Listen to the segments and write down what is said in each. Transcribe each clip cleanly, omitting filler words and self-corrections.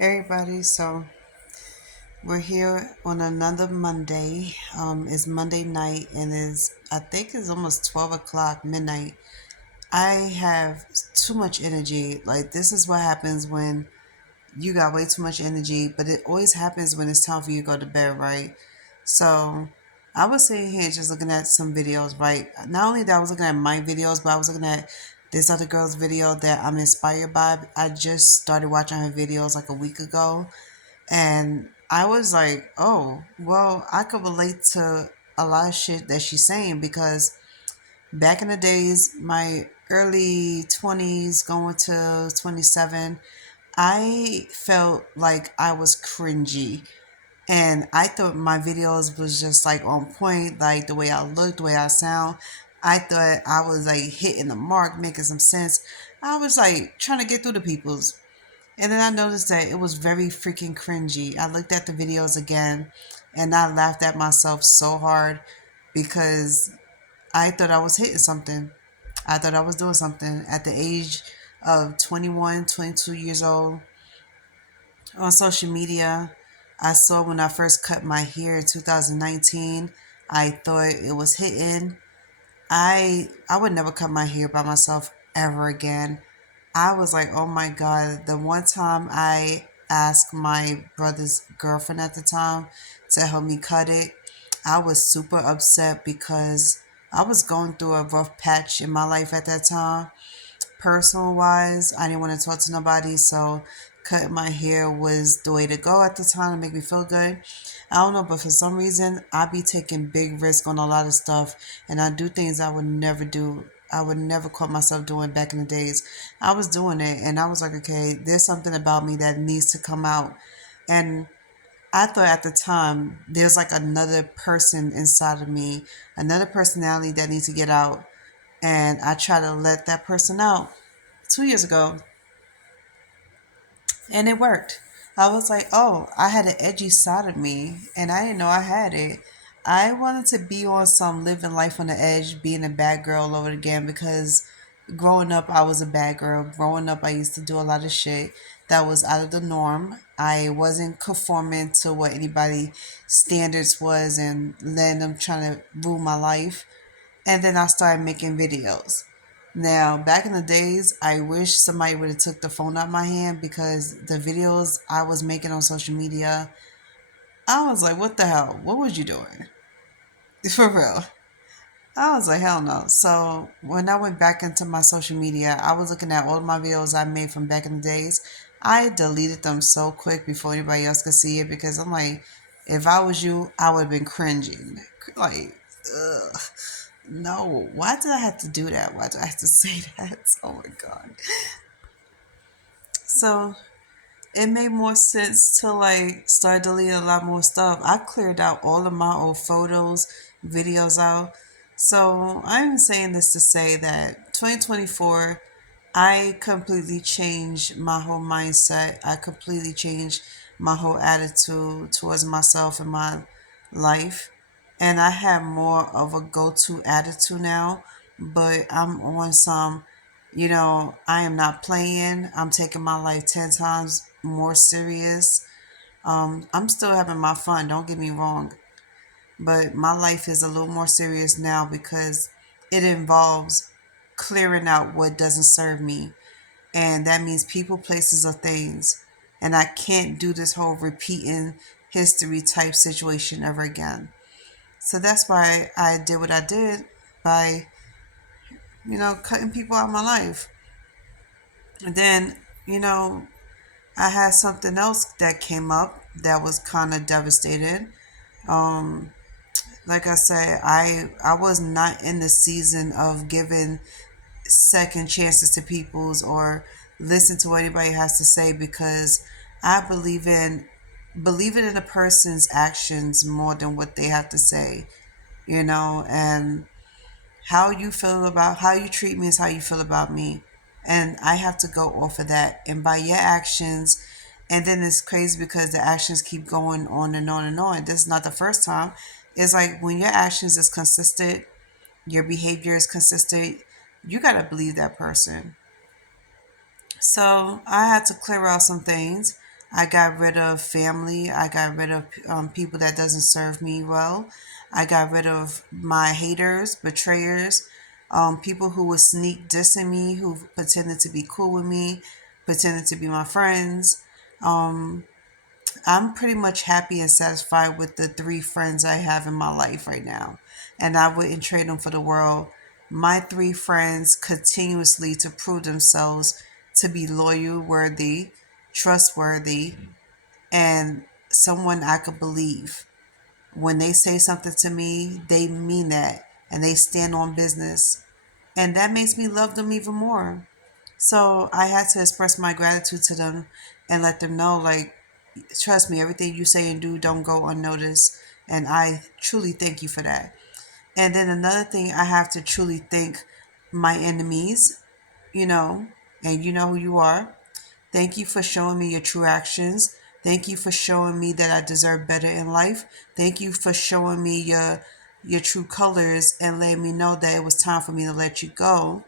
Everybody, so we're here on another Monday. It's Monday night and I think it's almost 12 o'clock midnight. I have too much energy. Like, this is what happens when you got way too much energy, but it always happens when it's time for you to go to bed, right? So I was sitting here just looking at some videos, right? Not only that I was looking at my videos, but I was looking at this other girl's video that I'm inspired by. I just started watching her videos like a week ago. And I was like, oh, well, I could relate to a lot of shit that she's saying because back in the days, my early 20s going to 27, I felt like I was cringy. And I thought my videos was just like on point, like the way I look, the way I sound. I thought I was like hitting the mark, making some sense. I was like trying to get through the people's. And then I noticed that it was very freaking cringy. I looked at the videos again and I laughed at myself so hard because I thought I was hitting something. I thought I was doing something at the age of 21, 22 years old on social media. I saw when I first cut my hair in 2019, I thought it was hitting. I would never cut my hair by myself ever again. I was like, oh my God. The one time I asked my brother's girlfriend at the time to help me cut it, I was super upset because I was going through a rough patch in my life at that time. Personal wise, I didn't want to talk to nobody, so cutting my hair was the way to go at the time to make me feel good. I don't know, but for some reason, I be taking big risk on a lot of stuff, and I do things I would never do. I would never call myself doing back in the days. I was doing it, and I was like, okay, there's something about me that needs to come out. And I thought at the time, there's like another person inside of me, another personality that needs to get out. And I try to let that person out 2 years ago, and it worked. I was like, oh, I had an edgy side of me, and I didn't know I had it. I wanted to be on some living life on the edge, being a bad girl all over again because growing up, I was a bad girl. Growing up, I used to do a lot of shit that was out of the norm. I wasn't conforming to what anybody standards was and letting them trying to rule my life. And then I started making videos. Now, back in the days, I wish somebody would have took the phone out my hand because the videos I was making on social media, I was like, what the hell? What was you doing? For real. I was like, hell no. So when I went back into my social media, I was looking at all of my videos I made from back in the days. I deleted them so quick before anybody else could see it because I'm like, if I was you, I would have been cringing. Like, ugh. No, why did I have to do that? Why did I have to say that? Oh my God. So it made more sense to like start deleting a lot more stuff. I cleared out all of my old photos, videos out. So I'm saying this to say that 2024, I completely changed my whole mindset. I completely changed my whole attitude towards myself and my life. And I have more of a go to attitude now, but I'm on some, I am not playing. I'm taking my life 10 times more serious. I'm still having my fun, don't get me wrong, but my life is a little more serious now because it involves clearing out what doesn't serve me. And that means people, places, or things. And I can't do this whole repeating history type situation ever again. So that's why I did what I did by, cutting people out of my life. And then, you know, I had something else that came up that was kind of devastated. Um, like I said, I was not in the season of giving second chances to people's or listen to what anybody has to say because I believe in a person's actions more than what they have to say, and how you treat me is how you feel about me. And I have to go off of that. And by your actions, and then it's crazy because the actions keep going on and on and on. This is not the first time. It's like when your actions is consistent, your behavior is consistent, you gotta believe that person. So I had to clear out some things. I got rid of family. I got rid of people that doesn't serve me well. I got rid of my haters, betrayers, people who would sneak dissing me, who pretended to be cool with me, pretended to be my friends. Um, I'm pretty much happy and satisfied with the three friends I have in my life right now. And I wouldn't trade them for the world. My three friends continuously to prove themselves to be loyal, worthy, trustworthy, and someone I could believe. When they say something to me, they mean that and they stand on business. And that makes me love them even more. So I had to express my gratitude to them and let them know, like, trust me, everything you say and do don't go unnoticed. And I truly thank you for that. And then another thing, I have to truly thank my enemies, you know, and you know who you are. Thank you for showing me your true actions. Thank you for showing me that I deserve better in life. Thank you for showing me your true colors and letting me know that it was time for me to let you go,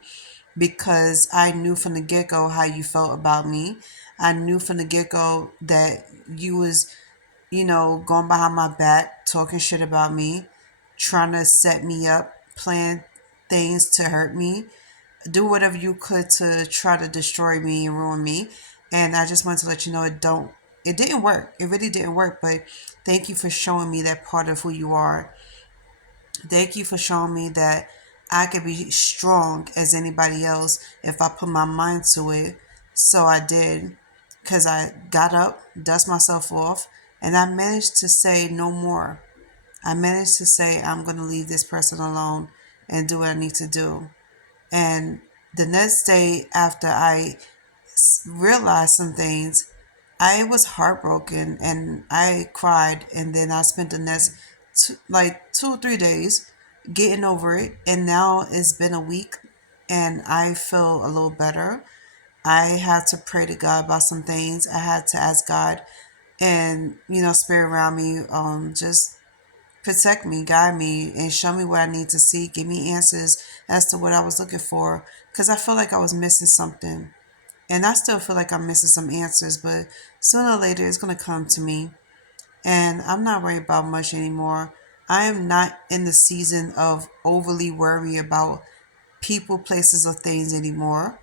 because I knew from the get-go how you felt about me. I knew from the get-go that you was, going behind my back, talking shit about me, trying to set me up, plan things to hurt me, do whatever you could to try to destroy me and ruin me. And I just wanted to let you know it didn't work. It really didn't work. But thank you for showing me that part of who you are. Thank you for showing me that I could be strong as anybody else if I put my mind to it. So I did, because I got up, dust myself off, and I managed to say no more. I managed to say I'm going to leave this person alone and do what I need to do. And the next day, after I realized some things, I was heartbroken and I cried. And then I spent the next like 2 or 3 days getting over it. And now it's been a week and I feel a little better. I had to pray to God about some things. I had to ask God and, spirit around me, just protect me, guide me, and show me what I need to see. Give me answers as to what I was looking for. Because I feel like I was missing something. And I still feel like I'm missing some answers, but sooner or later it's going to come to me. And I'm not worried about much anymore. I am not in the season of overly worry about people, places, or things anymore.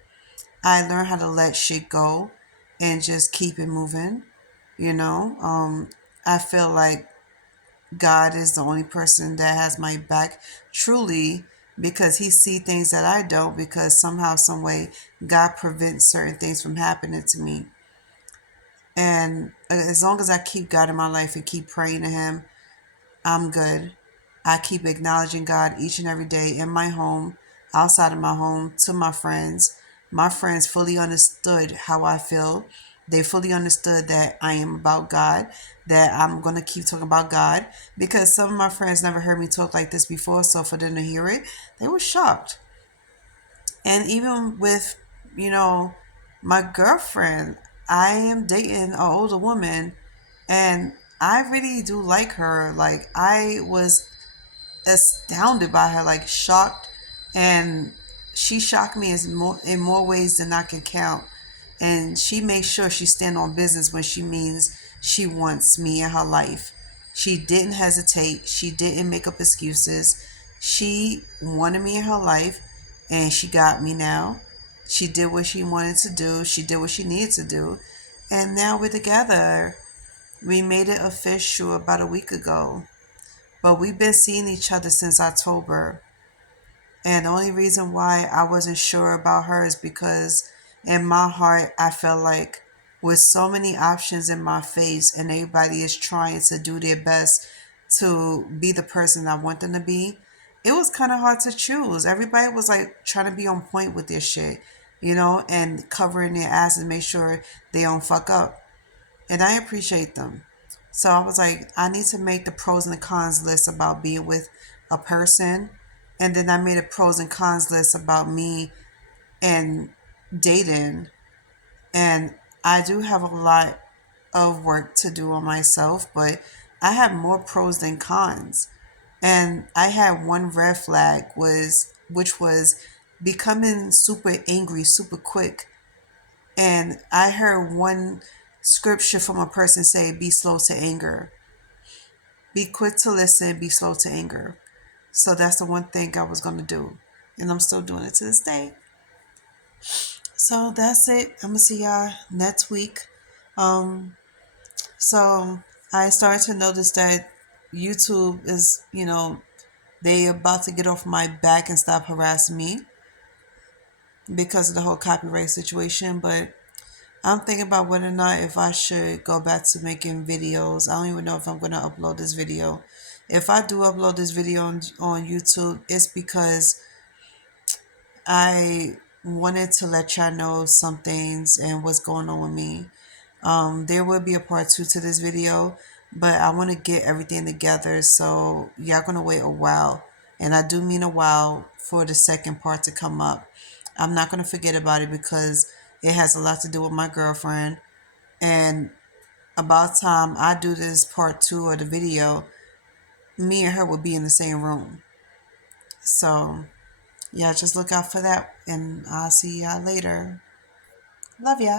I learned how to let shit go and just keep it moving. I feel like God is the only person that has my back truly, because he see things that I don't, because somehow, some way, God prevents certain things from happening to me. And as long as I keep God in my life and keep praying to him, I'm good. I keep acknowledging God each and every day in my home, outside of my home, to my friends. My friends fully understood how I feel. They fully understood that I am about God, that I'm going to keep talking about God, because some of my friends never heard me talk like this before. So for them to hear it, they were shocked. And even with, you know, my girlfriend, I am dating an older woman and I really do like her. Like, I was astounded by her, like shocked, and she shocked me in more ways than I can count. And she makes sure she stand on business when she means she wants me in her life. She didn't hesitate. She didn't make up excuses. She wanted me in her life, and she got me now. She did what she wanted to do. She did what she needed to do, and now we're together. We made it official about a week ago. But we've been seeing each other since October. And the only reason why I wasn't sure about her is because in my heart, I felt like with so many options in my face and everybody is trying to do their best to be the person I want them to be, it was kind of hard to choose. Everybody was like trying to be on point with their shit, and covering their ass and make sure they don't fuck up. And I appreciate them. So I was like, I need to make the pros and the cons list about being with a person. And then I made a pros and cons list about me and dating. And I do have a lot of work to do on myself, but I have more pros than cons. And I had one red flag, which was becoming super angry super quick. And I heard one scripture from a person say, be slow to anger, be quick to listen, be slow to anger. So that's the one thing I was going to do. And I'm still doing it to this day. So that's it. I'm going to see y'all next week. Um, so I started to notice that YouTube is, they about to get off my back and stop harassing me because of the whole copyright situation. But I'm thinking about whether or not if I should go back to making videos. I don't even know if I'm going to upload this video. If I do upload this video on YouTube, it's because I wanted to let y'all know some things and what's going on with me. There will be a part 2 to this video, but I want to get everything together, so y'all gonna wait a while, and I do mean a while for the second part to come up. I'm not gonna forget about it because it has a lot to do with my girlfriend, and about time I do this part 2 of the video, me and her will be in the same room. So yeah, just look out for that, and I'll see y'all later. Love ya.